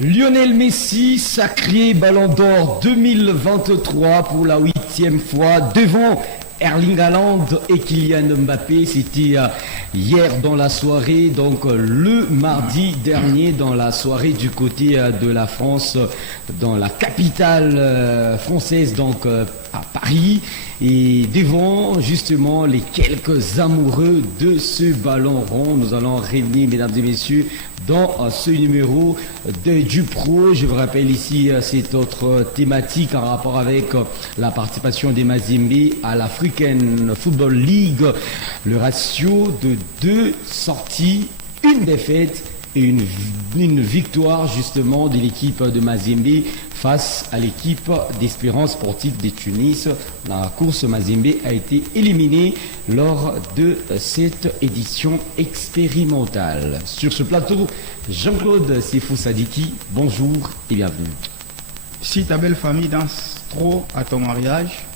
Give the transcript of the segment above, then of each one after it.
Lionel Messi, sacré Ballon d'Or 2023 pour la 8e fois devant Erling Haaland et Kylian Mbappé. C'était hier dans la soirée, donc le mardi dernier dans la soirée du côté de la France, dans la capitale française, donc à Paris, et devant justement les quelques amoureux de ce ballon rond. Nous allons réunir, mesdames et messieurs, dans ce numéro du Pro. Je vous rappelle ici cette autre thématique en rapport avec la participation des Mazembe à l'African Football League. Le ratio de 2 sorties, une défaite et une victoire justement de l'équipe de Mazembe face à l'équipe d'Espérance Sportive de Tunis. La course Mazembe a été éliminée lors de cette édition expérimentale. Sur ce plateau, Jean-Claude Sefou Sadiki, bonjour et bienvenue. Si ta belle famille danse trop à ton mariage,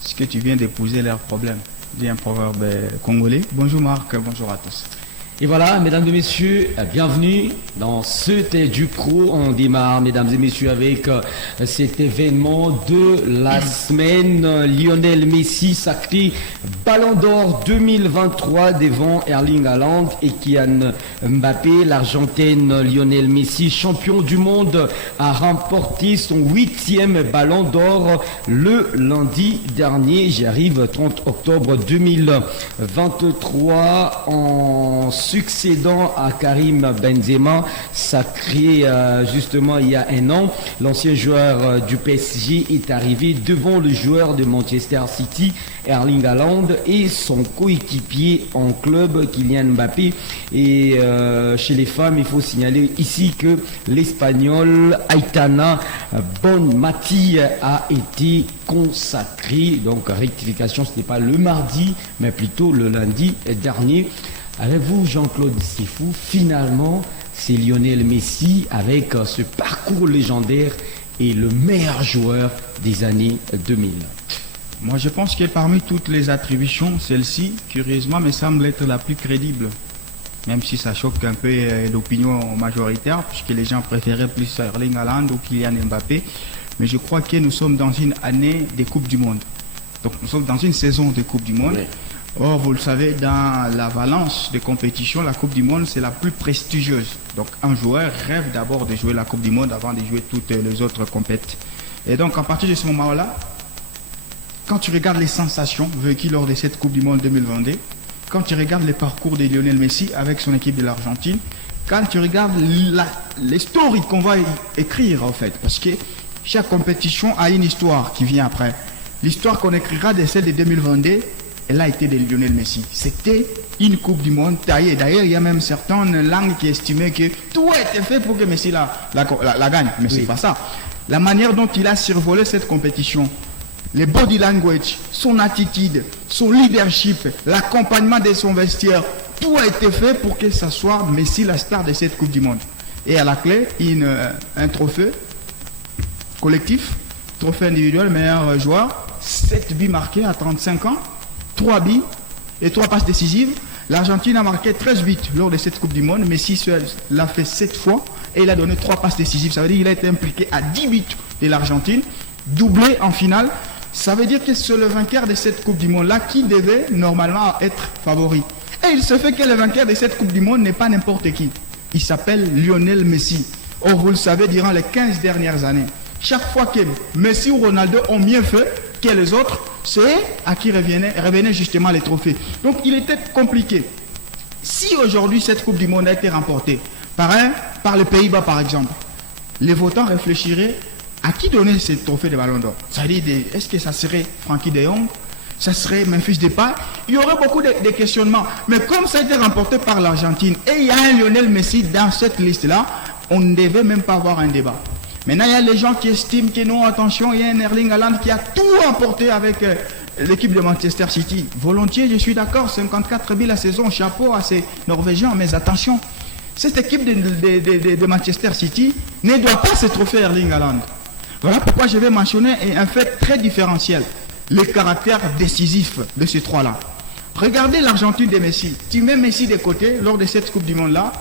c'est que tu viens d'épouser leurs problèmes. Dit un proverbe congolais. Bonjour Marc, bonjour à tous. Et voilà, mesdames et messieurs, bienvenue dans ce Thé du Pro. On démarre, mesdames et messieurs, avec cet événement de la semaine. Lionel Messi, sacré Ballon d'Or 2023 devant Erling Haaland et Kylian Mbappé. L'Argentin Lionel Messi, champion du monde, a remporté son 8e Ballon d'Or le lundi dernier. J'y arrive 30 octobre 2023 en succédant à Karim Benzema, sacré justement il y a un an. L'ancien joueur du PSG est arrivé devant le joueur de Manchester City, Erling Haaland, et son coéquipier en club, Kylian Mbappé. Et chez les femmes, il faut signaler ici que l'Espagnol Aitana Bonmati a été consacré. Donc rectification, ce n'était pas le mardi, mais plutôt le lundi dernier. Avec vous, Jean-Claude Sefou, finalement, c'est Lionel Messi avec ce parcours légendaire et le meilleur joueur des années 2000. Moi, je pense que parmi toutes les attributions, celle-ci, curieusement, me semble être la plus crédible. Même si ça choque un peu l'opinion majoritaire, puisque les gens préféraient plus Erling Haaland ou Kylian Mbappé. Mais je crois que nous sommes dans une année des Coupes du Monde. Donc, nous sommes dans une saison de Coupe du Monde. Oui. Or, vous le savez, dans la balance de compétition, la Coupe du Monde, c'est la plus prestigieuse. Donc, un joueur rêve d'abord de jouer la Coupe du Monde avant de jouer toutes les autres compétitions. Et donc, à partir de ce moment-là, quand tu regardes les sensations vécues lors de cette Coupe du Monde 2022, quand tu regardes le parcours de Lionel Messi avec son équipe de l'Argentine, quand tu regardes les stories qu'on va écrire, en fait, parce que chaque compétition a une histoire qui vient après. L'histoire qu'on écrira de celle de 2022, elle a été de Lionel Messi. C'était une Coupe du Monde taillée. D'ailleurs, il y a même certaines langues qui estimaient que tout a été fait pour que Messi la gagne. Mais c'est pas ça. La manière dont il a survolé cette compétition, les body language, son attitude, son leadership, l'accompagnement de son vestiaire, tout a été fait pour que ça soit Messi la star de cette Coupe du Monde. Et à la clé, un trophée collectif, trophée individuel, meilleur joueur, 7 buts marqués à 35 ans. 3 buts et 3 passes décisives. L'Argentine a marqué 13 buts lors de cette Coupe du Monde. Messi seul l'a fait 7 fois et il a donné 3 passes décisives. Ça veut dire qu'il a été impliqué à 10 buts de l'Argentine, doublé en finale. Ça veut dire que c'est le vainqueur de cette Coupe du Monde-là qui devait normalement être favori. Et il se fait que le vainqueur de cette Coupe du Monde n'est pas n'importe qui. Il s'appelle Lionel Messi. Or, vous le savez, durant les 15 dernières années, chaque fois que Messi ou Ronaldo ont mieux fait que les autres, c'est à qui revenaient justement les trophées. Donc il était compliqué. Si aujourd'hui cette Coupe du Monde a été remportée par les Pays-Bas par exemple, les votants réfléchiraient à qui donner ce trophée de Ballon d'Or. C'est-à-dire, est-ce que ça serait Frankie de Jong, ça serait Memphis Depay? Il y aurait beaucoup de questionnements. Mais comme ça a été remporté par l'Argentine et il y a un Lionel Messi dans cette liste-là, on ne devait même pas avoir un débat. Maintenant, il y a les gens qui estiment que non, attention, il y a un Erling Haaland qui a tout remporté avec l'équipe de Manchester City. Volontiers, je suis d'accord, 54 buts la saison, chapeau à ces Norvégiens, mais attention, cette équipe de Manchester City ne doit pas se trophée Erling Haaland. Voilà pourquoi je vais mentionner un fait très différentiel, le caractère décisif de ces trois-là. Regardez l'Argentine de Messi. Tu mets Messi de côté lors de cette Coupe du Monde-là,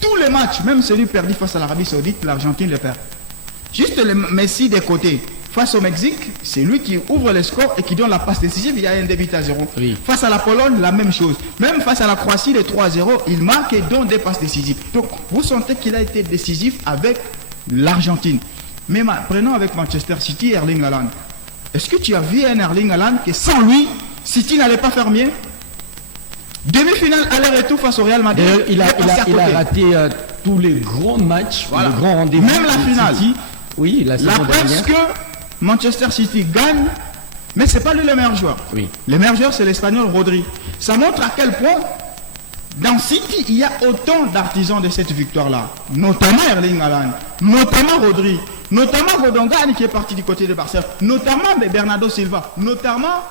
Tous les matchs, même celui perdu face à l'Arabie Saoudite, l'Argentine le perd. Juste le Messi des côtés. Face au Mexique, c'est lui qui ouvre les scores et qui donne la passe décisive. Il y a un début à 0. Oui. Face à la Pologne, la même chose. Même face à la Croatie, les 3-0, il marque et donne des passes décisives. Donc, vous sentez qu'il a été décisif avec l'Argentine. Mais prenons avec Manchester City, Erling Haaland. Est-ce que tu as vu un Erling Haaland que sans lui, City n'allait pas faire mieux? Demi-finale aller-retour face au Real Madrid. Il a raté tous les grands matchs, voilà. Les grands rendez-vous. Même la finale. City. Oui, la saison preuve dernière. que Manchester City gagne, mais ce n'est pas lui le meilleur joueur. Oui. Le meilleur joueur, c'est l'Espagnol Rodri. Ça montre à quel point, dans City, il y a autant d'artisans de cette victoire-là. Notamment Erling Haaland, notamment Rodri, notamment Gundogan qui est parti du côté de Barcelone, notamment Bernardo Silva, notamment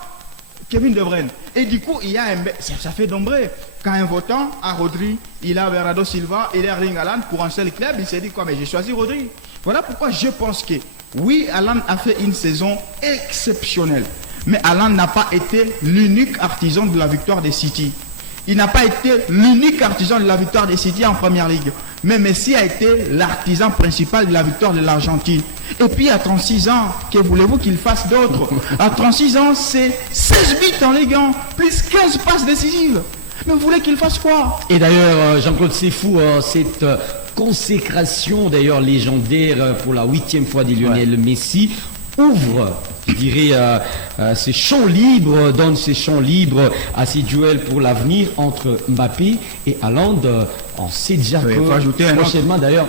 Kevin De Bruyne. Et du coup, il y a ça fait d'ombré. Quand un votant a Rodri, il a Bernardo Silva, il a Erling Haaland pour un seul club, il s'est dit quoi, mais j'ai choisi Rodri. Voilà pourquoi je pense que oui, Haaland a fait une saison exceptionnelle. Mais Haaland n'a pas été l'unique artisan de la victoire des City. Il n'a pas été l'unique artisan de la victoire des City en Première Ligue. Mais Messi a été l'artisan principal de la victoire de l'Argentine. Et puis à 36 ans, que voulez-vous qu'il fasse d'autre? À 36 ans, c'est 16 buts en Ligue 1, plus 15 passes décisives. Mais vous voulez qu'il fasse quoi? Et d'ailleurs, Jean-Claude, c'est fou, cette consécration d'ailleurs légendaire pour la 8e fois de Lionel Messi ouvre, je dirais, ces champs libres, donne ces champs libres à ces duels pour l'avenir entre Mbappé et Haaland. On sait déjà que prochainement d'ailleurs,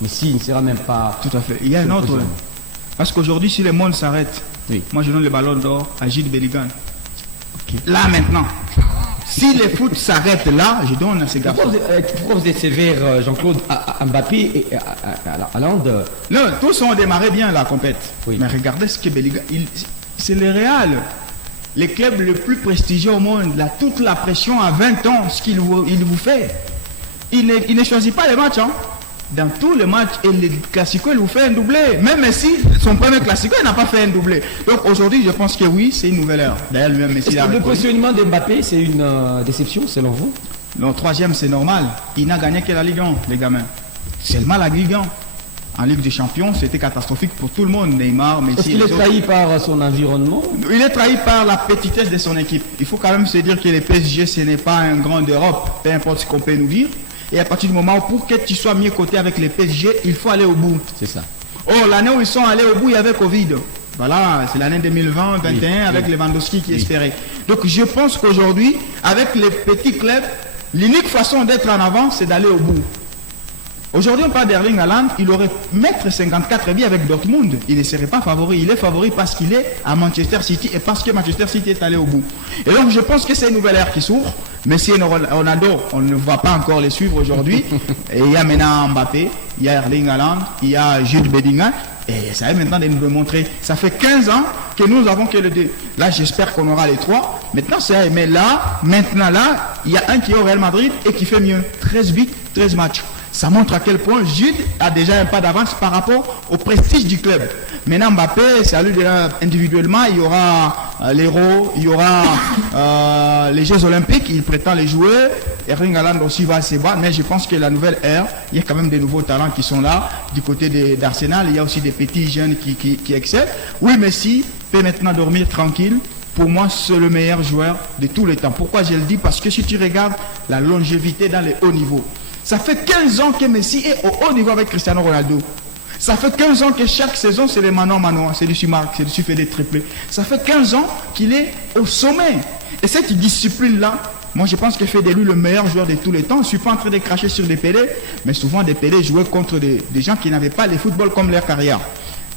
Messi ne sera même pas... Tout à fait. Il y a un autre. Parce qu'aujourd'hui, si le monde s'arrête, moi je donne le ballon d'or à Jude Bellingham. Là maintenant. Si le foot s'arrête là, je donne à ces gars. Pourquoi vous êtes sévère, Jean-Claude, à Mbappé et à Haaland? Non, tous ont démarré bien la compète. Oui. Mais regardez ce que Bellingham... C'est le Real. Le club le plus prestigieux au monde. Là, toute la pression à 20 ans, ce qu'il vous fait. Il ne choisit pas les matchs. Hein. Dans tous les matchs, et les classicos, il vous fait un doublé. Même Messi, son premier classico, il n'a pas fait un doublé. Donc aujourd'hui, je pense que oui, c'est une nouvelle ère. D'ailleurs, lui-même Messi le positionnement de Mbappé, c'est une déception selon vous? Le troisième, c'est normal. Il n'a gagné que la Ligue 1, les gamins. Seulement la Ligue 1. En Ligue des Champions, c'était catastrophique pour tout le monde. Neymar, Messi. Est-ce qu'il est trahi par son environnement? Il est trahi par la petitesse de son équipe. Il faut quand même se dire que le PSG, ce n'est pas un grand d'Europe, peu importe ce qu'on peut nous dire. Et à partir du moment où pour que tu sois mieux coté avec les PSG, il faut aller au bout. C'est ça. Oh, l'année où ils sont allés au bout, il y avait Covid. Voilà, c'est l'année 2020-2021 avec Lewandowski qui espérait. Donc je pense qu'aujourd'hui, avec les petits clubs, l'unique façon d'être en avant, c'est d'aller au bout. Aujourd'hui, on parle d'Erling Haaland, il aurait mettre 54 buts avec Dortmund. Il ne serait pas favori. Il est favori parce qu'il est à Manchester City et parce que Manchester City est allé au bout. Et donc, je pense que c'est une nouvelle ère qui s'ouvre. Messi et Ronaldo, on ne va pas encore les suivre aujourd'hui. Et il y a maintenant Mbappé, il y a Erling Haaland, il y a Jude Bellingham. Et ça est maintenant de nous le montrer. Ça fait 15 ans que nous avons que le 2. Là, j'espère qu'on aura les 3. Maintenant, c'est... Mais là, maintenant, là, il y a un qui est au Real Madrid et qui fait mieux. 13 buts, 13 matchs. Ça montre à quel point Jude a déjà un pas d'avance par rapport au prestige du club. Maintenant, Mbappé, c'est à lui de individuellement. Il y aura l'Euro, il y aura les Jeux Olympiques. Il prétend les jouer. Erling Haaland aussi va se battre. Mais je pense que la nouvelle ère, il y a quand même des nouveaux talents qui sont là. Du côté d'Arsenal, il y a aussi des petits jeunes qui excellent. Oui, Messi peut maintenant dormir tranquille. Pour moi, c'est le meilleur joueur de tous les temps. Pourquoi je le dis? Parce que si tu regardes la longévité dans les hauts niveaux, ça fait 15 ans que Messi est au haut niveau avec Cristiano Ronaldo. Ça fait 15 ans que chaque saison, c'est les mano c'est du marque, c'est du fait des triplés. Ça fait 15 ans qu'il est au sommet. Et cette discipline-là, moi je pense qu'il fait de lui le meilleur joueur de tous les temps. Je ne suis pas en train de cracher sur des Pelé, mais souvent des Pelé jouaient contre des gens qui n'avaient pas le football comme leur carrière.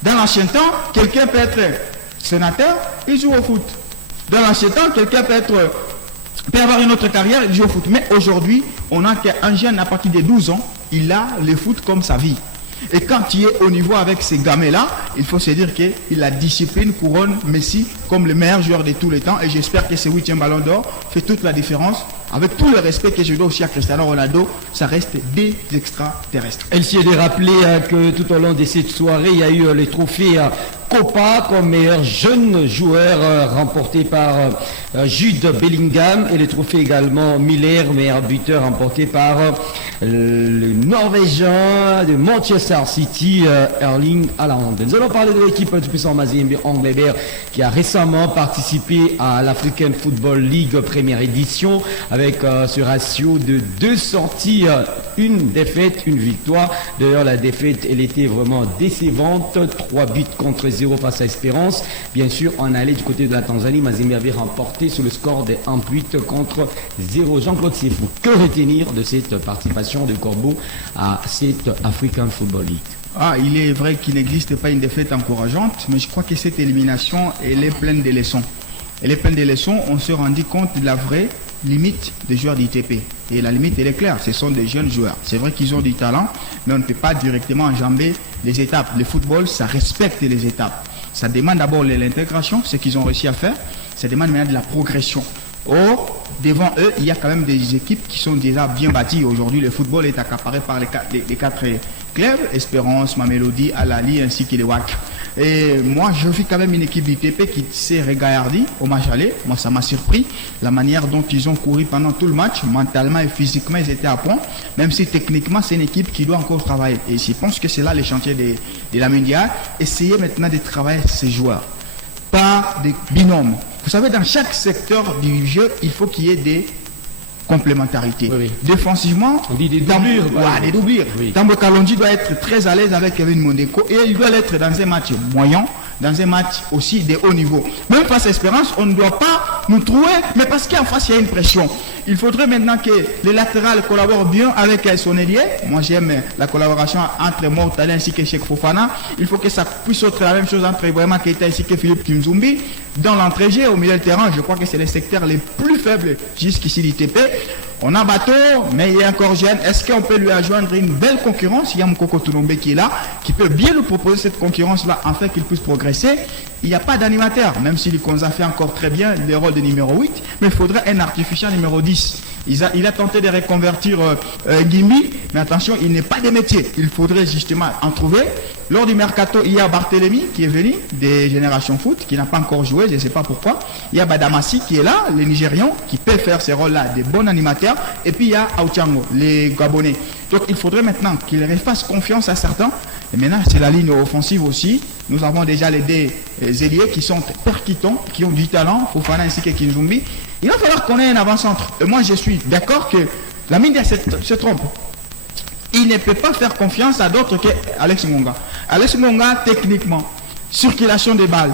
Dans l'ancien temps, quelqu'un peut être sénateur, il joue au foot. Dans l'ancien temps, quelqu'un peut avoir une autre carrière, il joue au foot. Mais aujourd'hui, on a qu'un jeune à partir de 12 ans, il a le foot comme sa vie. Et quand il est au niveau avec ces gamins-là, il faut se dire que la discipline couronne Messi comme le meilleur joueur de tous les temps. Et j'espère que ce 8e ballon d'or fait toute la différence. Avec tout le respect que je dois aussi à Cristiano Ronaldo, ça reste des extraterrestres. Elle s'y est de rappeler que tout au long de cette soirée, il y a eu les trophées Copa comme meilleur jeune joueur remporté par Jude Bellingham et le trophée également Miller, meilleur buteur remporté par le Norvégien de Manchester City, Erling Haaland. Nous allons parler de l'équipe du puissant Mazembe Angleterre qui a récemment participé à l'African Football League première édition avec ce ratio de 2 sorties, une défaite, une victoire. D'ailleurs, la défaite, elle était vraiment décevante. 3 buts contre 0 face à Espérance. Bien sûr, on allait du côté de la Tanzanie. Mazembe avait remporté sur le score de 1 but contre 0. Jean-Claude Sefou, que retenir de cette participation de Corbeau à cette African Football League? Il est vrai qu'il n'existe pas une défaite encourageante, mais je crois que cette élimination, elle est pleine de leçons. Elle est pleine de leçons. On se rendit compte de la vraie limite des joueurs d'ITP. Et la limite, elle est claire. Ce sont des jeunes joueurs. C'est vrai qu'ils ont du talent, mais on ne peut pas directement enjamber les étapes. Le football, ça respecte les étapes. Ça demande d'abord l'intégration, ce qu'ils ont réussi à faire. Ça demande maintenant de la progression. Or, devant eux, il y a quand même des équipes qui sont déjà bien bâties. Aujourd'hui, le football est accaparé par les 4 clubs, Espérance, Mamelodi, Al-Ahly ainsi que les WAC. Et moi, je vis quand même une équipe d'ITP qui s'est regaillardie au match aller. Moi, ça m'a surpris. La manière dont ils ont couru pendant tout le match, mentalement et physiquement, ils étaient à point. Même si techniquement, c'est une équipe qui doit encore travailler. Et je pense que c'est là les chantiers de la mondiale. Essayez maintenant de travailler ces joueurs. Pas des binômes. Vous savez, dans chaque secteur du jeu, il faut qu'il y ait des complémentarités. Oui. Défensivement, on dit des doublures. Des doublures. Oui. Tambo Kalonji doit être très à l'aise avec Kevin Mondeko et il doit l'être dans un match moyen, dans un match aussi de haut niveau. Même face à Espérance, on ne doit pas nous trouver, mais parce qu'en face, il y a une pression. Il faudrait maintenant que les latérales collaborent bien avec son ailier. Moi, j'aime la collaboration entre Mortale ainsi que Cheikh Fofana. Il faut que ça puisse être la même chose entre Ibrahima Keita ainsi que Philippe Kinzumbi. Dans l'entrée-jeu, au milieu de terrain, je crois que c'est les secteurs les plus faibles jusqu'ici d'ITP. On a Bateau, mais il est encore jeune. Est-ce qu'on peut lui adjoindre une belle concurrence? Il y a Mkoko Tounombe qui est là, qui peut bien lui proposer cette concurrence-là afin qu'il puisse progresser. Il n'y a pas d'animateur, même si Likonza fait encore très bien le rôle de numéro 8, mais il faudrait un artificiel numéro 10. Il a tenté de reconvertir Gimbi, mais attention, il n'est pas des métiers. Il faudrait justement en trouver. Lors du mercato, il y a Barthélémy qui est venu des Générations Foot, qui n'a pas encore joué, je ne sais pas pourquoi. Il y a Badamassi qui est là, les Nigérians, qui peut faire ces rôles-là, des bons animateurs. Et puis il y a Aoutiango, les Gabonais. Donc il faudrait maintenant qu'il refasse confiance à certains. Et maintenant, c'est la ligne offensive aussi. Nous avons déjà les deux ailiers qui sont percutants, qui ont du talent, Fofana ainsi que Kinzumbi. Il va falloir qu'on ait un avant-centre. Et moi, je suis d'accord que la mine se trompe. Il ne peut pas faire confiance à d'autres qu'Alex Ngonga. Alex Ngonga, techniquement, circulation des balles,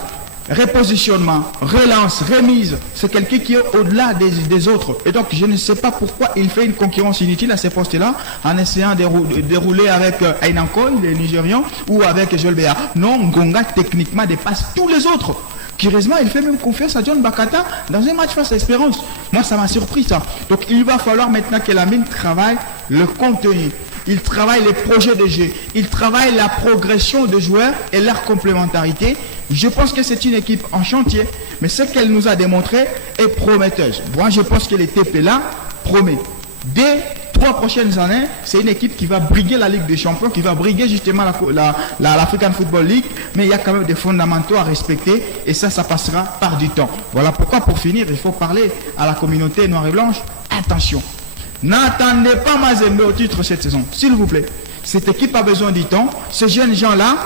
repositionnement, relance, remise, c'est quelqu'un qui est au-delà des autres. Et donc, je ne sais pas pourquoi il fait une concurrence inutile à ces postes-là en essayant de dérouler avec Ainanko, les Nigérians, ou avec Joel Béa. Non, Ngonga, techniquement, dépasse tous les autres. Curieusement, il fait même confiance à John Bakata dans un match face à Espérance. Moi, ça m'a surpris, ça. Donc, il va falloir maintenant que la mine travaille le contenu. Il travaille les projets de jeu. Il travaille la progression des joueurs et leur complémentarité. Je pense que c'est une équipe en chantier, mais ce qu'elle nous a démontré est prometteuse. Moi, je pense que les TP là promet. Dès 3 prochaines années, c'est une équipe qui va briguer la Ligue des Champions, qui va briguer justement l'African Football League, mais il y a quand même des fondamentaux à respecter et ça passera par du temps. Voilà pourquoi, pour finir, il faut parler à la communauté noire et blanche. Attention, n'attendez pas Mazembe au titre cette saison, s'il vous plaît. Cette équipe a besoin du temps. Ces jeunes gens-là,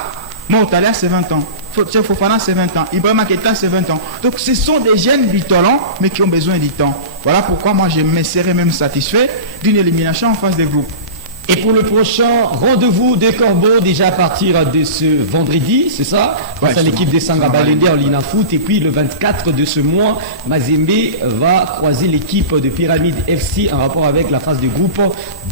Mortalia, c'est 20 ans. Fofana, c'est 20 ans. Ibrahima Keita, c'est 20 ans. Donc, ce sont des jeunes du talent, mais qui ont besoin du temps. Voilà pourquoi moi, je me serais même satisfait d'une élimination en phase de groupe. Et pour le prochain rendez-vous des Corbeaux, déjà à partir de ce vendredi, c'est ça? Face à l'équipe des Sangabalende en Lina Foot. Et puis le 24 de ce mois, Mazembe va croiser l'équipe de Pyramide FC en rapport avec la phase de groupe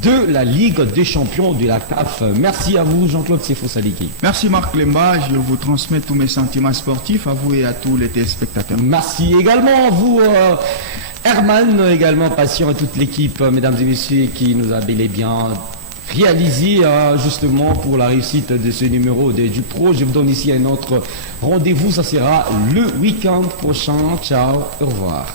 de la Ligue des Champions de la CAF. Merci à vous, Jean-Claude Sefo Sadiki. Merci Marc Lemba, je vous transmets tous mes sentiments sportifs à vous et à tous les téléspectateurs. Merci également à vous. Herman, également patient à toute l'équipe, mesdames et messieurs, qui nous a bel et bien réalisé justement pour la réussite de ce numéro du Pro. Je vous donne ici un autre rendez-vous, ça sera le week-end prochain. Ciao, au revoir.